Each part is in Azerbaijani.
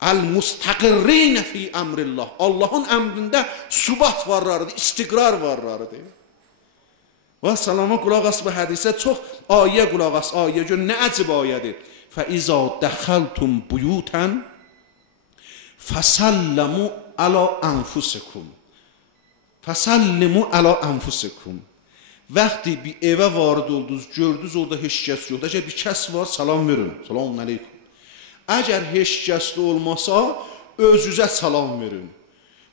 El-mustaqirrin fi emrillah. Allah'ın əmrində subat varlarıdır, istiqrar varlarıdır. Və salama qulaq as bu hədisə, çox ayə qulaq as, ayə gör, nə əcib ayədir. Fəizə dəxəltum buyutən fəsəlləmu ələ ənfusikum. Fəsəllimu ələ ənfusikum. Vəqti bir evə varid oldunuz, gördünüz orada heç kəs yoxdur. Əgər bir kəs var, salam verin. Selamun əleykum. Əgər heç kəs də olmasa, özünüzə salam verin.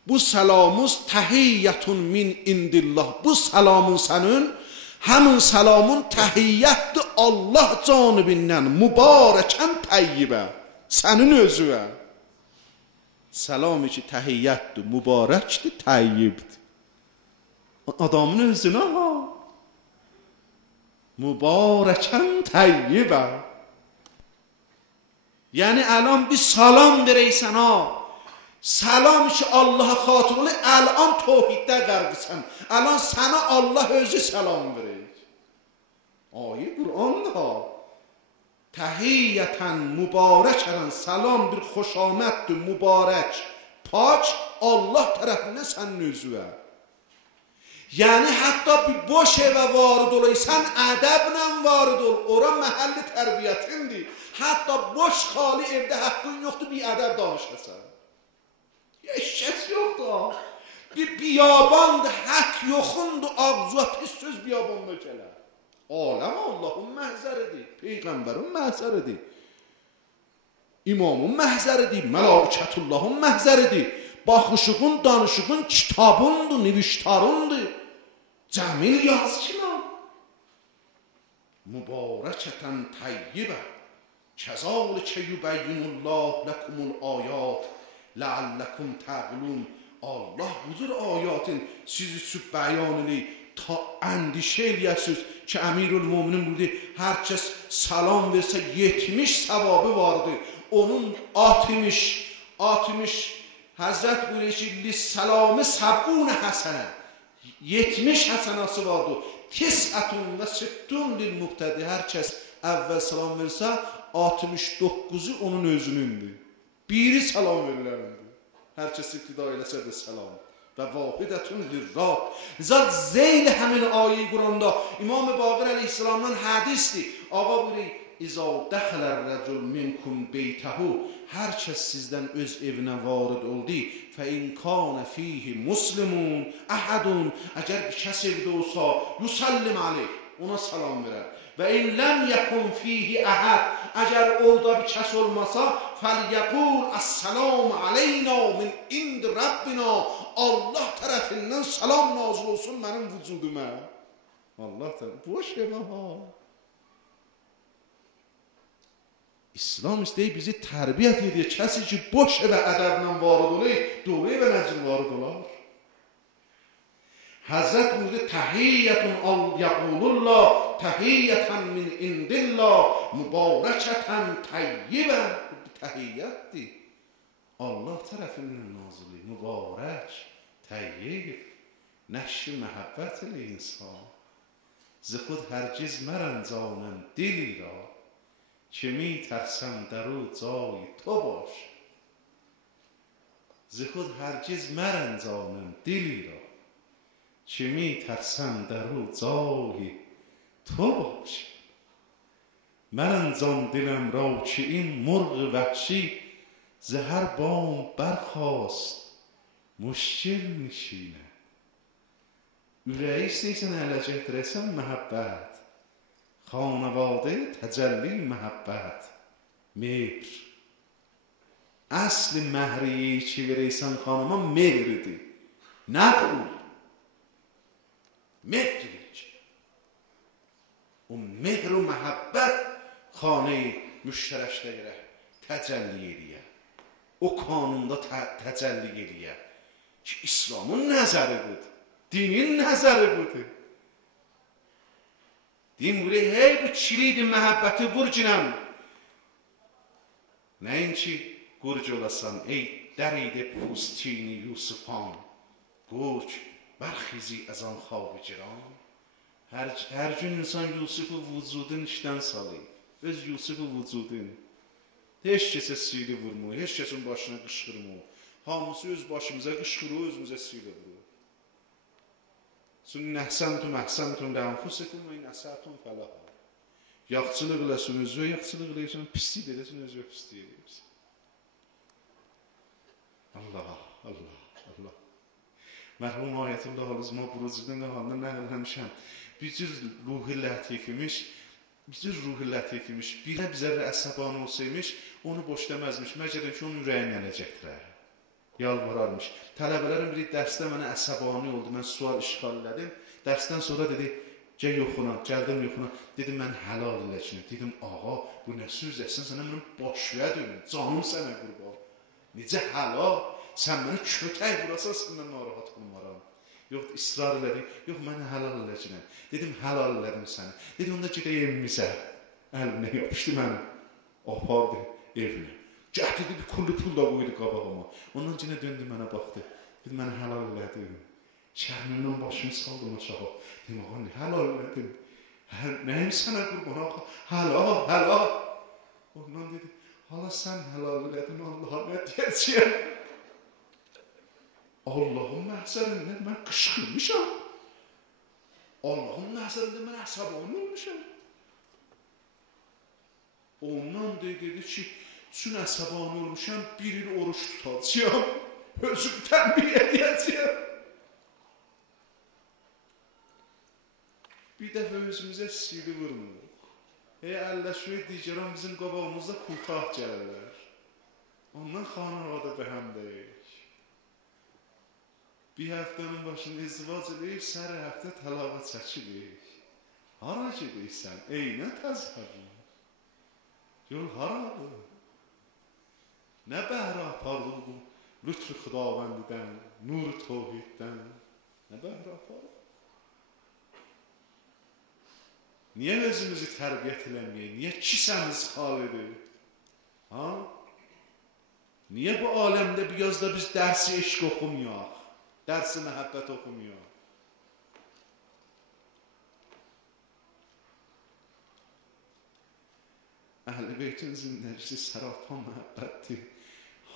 Bu salamız təhiyyətun min indillah. Bu salamın sənin, həmin salamın təhiyyətdir Allah canibindən, mübarəkən təyyibə, sənin özüvə. Salamı ki təhiyyətdir, mübarəkdir, təyyibdir. Adamın özünə ha. Mübarəkən təyyibə. Yəni əlan bir salam verəysən ha. Salam ki Allah'a xatır ola, əlan tohiddə qərqisən. Əlan sənə Allah özü salam verək. Ayə Qur'an'da təhiyyətən mübarəkən salam bir xoşamətdir, mübarək, pak Allah tərəfindən sənin özüvə. Yəni hətta bir boş evə varid olaysan, ədəblə varid ol. Ora məhəlli tərbiyyətindir. Hətta boş xali evdə haqqın yoxdur, bir ədəb danışasan. Eşkəs yoxdur. Bir biyabandır, haqq yoxundur, ağzıya pis söz biyabanda gələr. Aləm Allah'ın məhzəridir, Peyğəmbərin məhzəridir, İmamın məhzəridir, Mələkətullahın məhzəridir. Baxışığın, danışığın kitabındır, niviştarındır. Cəmil yaz kilam. Mübarəkətən təyyibə. Kəzalikə yübəyyinullah ləkumul ayat. Ləalləkum təqilun. Allah huzur ayatın sizi süb bəyan edək. Ta əndişə eləyəsiniz ki, Əmirül-Müminin buyurdu, hər kəs salam versə 70 savabı vardır. Onun 60 Həzrət buyuruyor ki, lissalamı səbun həsənə. 70 həsənası vardır. Tisətun və sittun lil muqtədi. Hər kəs əvvəl salam versə, 69'u onun özünündür. Biri salam verilərindir. Hər kəs iqtida eləsə də salam. Və vahidətun lirrab. Zat zeyl həmin ayə-i Quranda İmam-ı Baqir əleyhissalamdan hədisdir. Ağa buyuruyor, İzə dəxələr rəcul minkum beytəhu. Hər kəs sizdən öz evinə varid oldu. Fə inkânə fihi muslimun əhədun. Əgər bir kəs evdə olsa, yusallim aleyh. Ona salam verər. Və in ləm yəkun fihi əhəd. Əgər orada bir kəs olmasa, fəlyəqul əssəlamu aleyna min indi Rabbina. Allah tərəfindən salam nazil olsun mənim vücuduma. Allah tərəfindən. Boş evə ha. İslam istəyir bizi tərbiyyət edir. Kəsi ki boş evə ədəblə varid olayır, doğru evə nəcil varid olar. Həzrət buyurdu, təhiyyətun al-yəqulullah, təhiyyətən min indillah, mübarəkətən təyyibə. Təhiyyətdir. Allah tərəfindən nazili, mübarək, təyyib, nəşri məhəbbət ilə insan. Zıxud hərgiz mərən canım dili ra. Kimi tərsən dəru cayı to baş. Zıxud hərgiz mərən canım dili ra. Kimi tərsən dəru cayı to baş. Mərən can diləm ra ki in مرغ vəhşi zəhər bam bərxast müşkil nişinə. Ürəyi istəysən ələ gətirəsən məhəbbət. Xanəvadə təcəlli məhəbbət. Mehr. Əsli məhriyi ki verəysən xanıma mehridir. Nə pul? Mehridir ki. O mehr و məhəbbət xanəyi müştərəkdə girək. Təcəlli eləyə. O kanunda təcəlli eləyə. Ki İslamın nəzəri budur. Dinin nəzəri budur. Din buraya hey bu kilidi məhəbbəti vurginəm. Nəinki qurc olasan ey dəride pustini Yusufan. Qurc bərxizi əzan xavı giran. Hər gün insan Yusufu vücudun işdən salır. Öz Yusufu vücudun. Heç kəsə siyli vurmur, heç kəsin başına qışqırmır. Hamısı öz başımıza qışqırır, özümüzə siyli vurur. Sünün əhsəntum əhsəntum lənfusikum və in əsətum fələha. Yaxçılıq eləsin özü, yaxçılıq eləsin, pislik eləsin özü, pislik eləsin. Allah, Allah, Allah. Mərhum Ayətullah Halizma Burucudun halında nəql eləmişəm. Bir cür ruhi lətif imiş, bir bizərə əsəbanı olsaymış, onu boş deməzmiş, məcəlin ki, onun ürəyin gələcəkdir. Yalvararmış. Tələbələrin biri dərsdə mənə əsəbani oldu, mən sual işğal elədim. Dərsdən sonra dedi, gəl yoxuna, gəldim yoxuna, dedim, mən həlal eləcəyim. Dedim, ağa, bu nə söz əsən, sənə mənim başvəyə dönüm, canım sənə qurban. Necə həlal, sən məni kötək vurasan, səndən narahat qılmaram. Yox, israr elədim, yox, mənə həlal eləcəyim. Dedim, həlal elədim səni. Dedim, onda gedək evimizə. Əlimlə yapışdı mənim, apardı evinə. Gətirdi bir kullu pul da qoydu qabağıma. Ondan cinə döndü mənə baxdı. Dedi, mənə həlal elədim. Şərmimdən başımı saldım aşağı. Dedim, ağa, nə həlal elədim? Nəyim sənə qurban, ağa? Həlal. Ondan dedi, hala sən həlal elədin, Allaha nə deyəcəyəm? Allahın məhzərində mən qışqırmışam. Allahın məhzərində mən əsəbani olmuşam. Ondan dedi ki, üçün əsəbani olmuşam, bir il oruç tutacağım, özüm tənbih edəcəyəm. Bir dəfə özümüzə sili vurmuruq. Əlləşvəy digəran bizim qabağımızda qultaq gəlirlər. Ondan xanırada bəhəmdəyik. Bir həftənin başında izdivac edib, səhər həftə tələbə çəkirik. Hara gedirsən? Eynə təzhərin? Yol haradır? Nə bəhra apardıq bu lütfü xudavəndidən, nur-u tohiddən? Nə bəhra apardıq? Niyə özümüzü tərbiyyət eləməyək? Niyə kisəmiz xalidir? Niyə bu aləmdə bir yazda biz dərsi eşq oxumayaq? Dərsi məhəbbət oxumayaq? Əhl-i Beytin zindəcisi sərapa məhəbbətdir.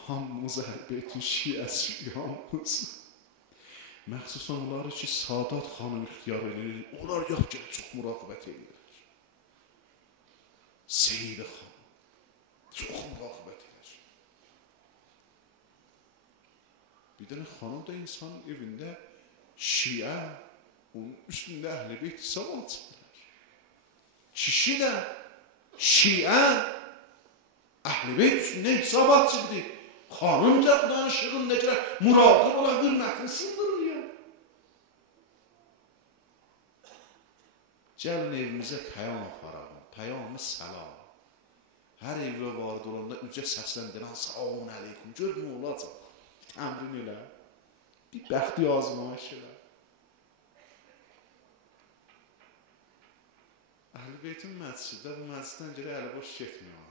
Hamımız Əhl-i Beytin şiəsi, hamımız. Məxsusən onları ki, Sadat xanım ixtiyar edir, onlar yap gəl çox müraqibət edir. Seyid xanım çox müraqibət edir. Bir dənə xanım da insanın evində şiə, onun üstündə Əhl-i Beyt savat çıxırlar. Kişi də şiə, Əhl-i Beyt üstündə savat çıxdı. Xanım da danışığındakilər muraqib olan hürmətini sındırır. Gəlin evimizə pəyam aparalım, pəyam-ı səlam. Hər evə vardı olanda ücə səsləndirən salamun əleykum, gör nə olacaq? Təmrin elə, bir bəxti azmayış elə. Əhl-i Beytin məclisində, bu məclisdən gələ əli boş getmiyor.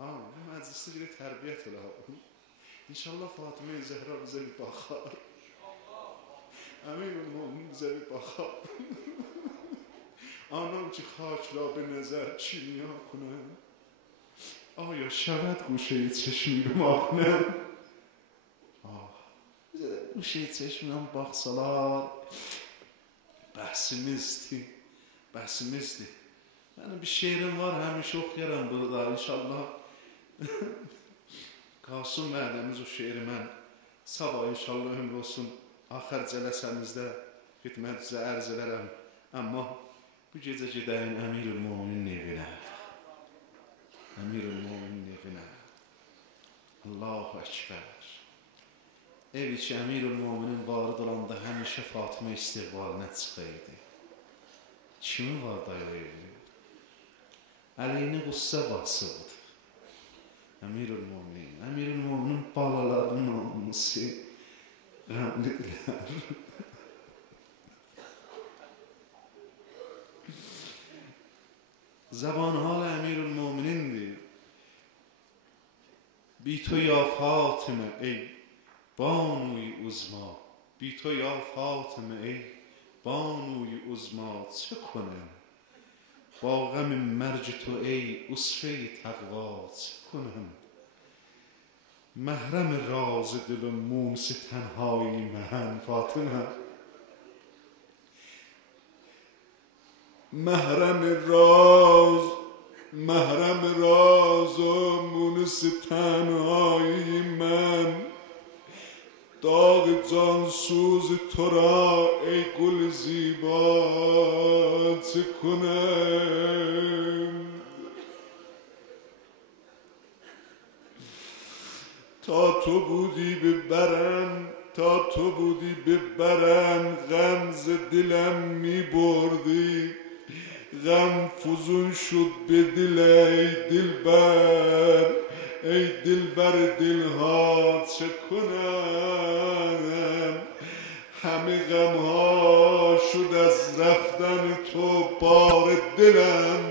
Bu məclisdə gələ tərbiyyət elə. İnşallah Fatimə-i Zəhra bizə bir baxar. Əmin-ül-Mumin bizə bir baxar. Anam ki xaک را به نظر چینیا کنم آیا شود گوشه چشمیم آخنم گوشه چشمیم baxsalar bəhsimizdir. Mənim bir şeirim var, həmişə oxuyaram burada inşallah. Qasım mədəmiz o şeiri mən sabah inşallah ömrü olsun axır cələsəmizdə xidmətinizə ərz edərəm. Amma bu gecə gedəyin Əmirül-Müminin evinə. Əmirül-Müminin evinə. Allahu Əkbər. Ev içi Əmirül-Müminin varid olanda həmişə Fatimə istiqbalına çıxıydı. Kimi var da evli? Əleyni qussə basıbdır. Əmirül-Müminin. Əmirül-Müminin balalarının namusu qəmlidirlər. زبان حال امیرالمومنین بی تو یا فاطمه ای بانوی عظما بی تو یا فاطمه ای بانوی عظما چه کنم با غم مرگ تو ای اسوه تقوا چه کنم؟ محرم راز دل و مونس تنهایی من فاطمه، محرم راز و مونس تنهایی من، داغ جان سوز تو را ای گل زیبا چه کنم؟ تا تو بودی ببرم غم ز دلم می بردی، غم فزون شد به دل ای دلبر دلها چه کنم؟ همه غمها شد از رفتن تو بار دلم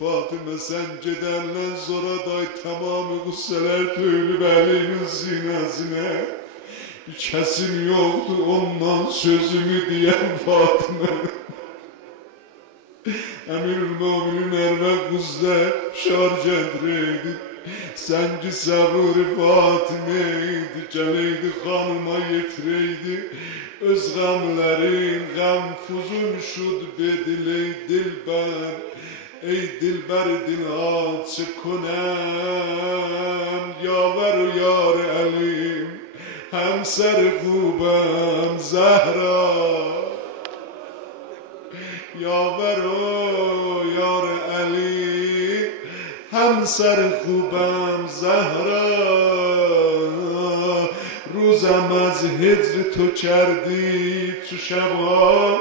Fatıma sen giderlen sonra day tamamı gusseler tüylü belinin zinasine, bir kesim yoktu ondan sözümü diyen Fatıma. Emirül Müminin erve kuzda şarjendreydi, senci saburi Fatıma'ydı, geleydi hanıma yetireydi, öz gamlerin gam fuzun şud bediley dilber. ای دلبر دلها چه کنم؟ یاور و یار علیم همسر خوبم زهرا، یاور و یار علیم همسر خوبم زهرا، روزم از هجر تو کردی چو شبها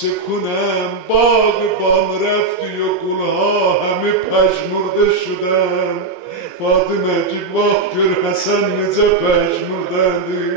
چه کنم؟ باغبان رفتی و گلها همه پژمرده شدن، فاطمه که باغ حسن نجا پژمردندی.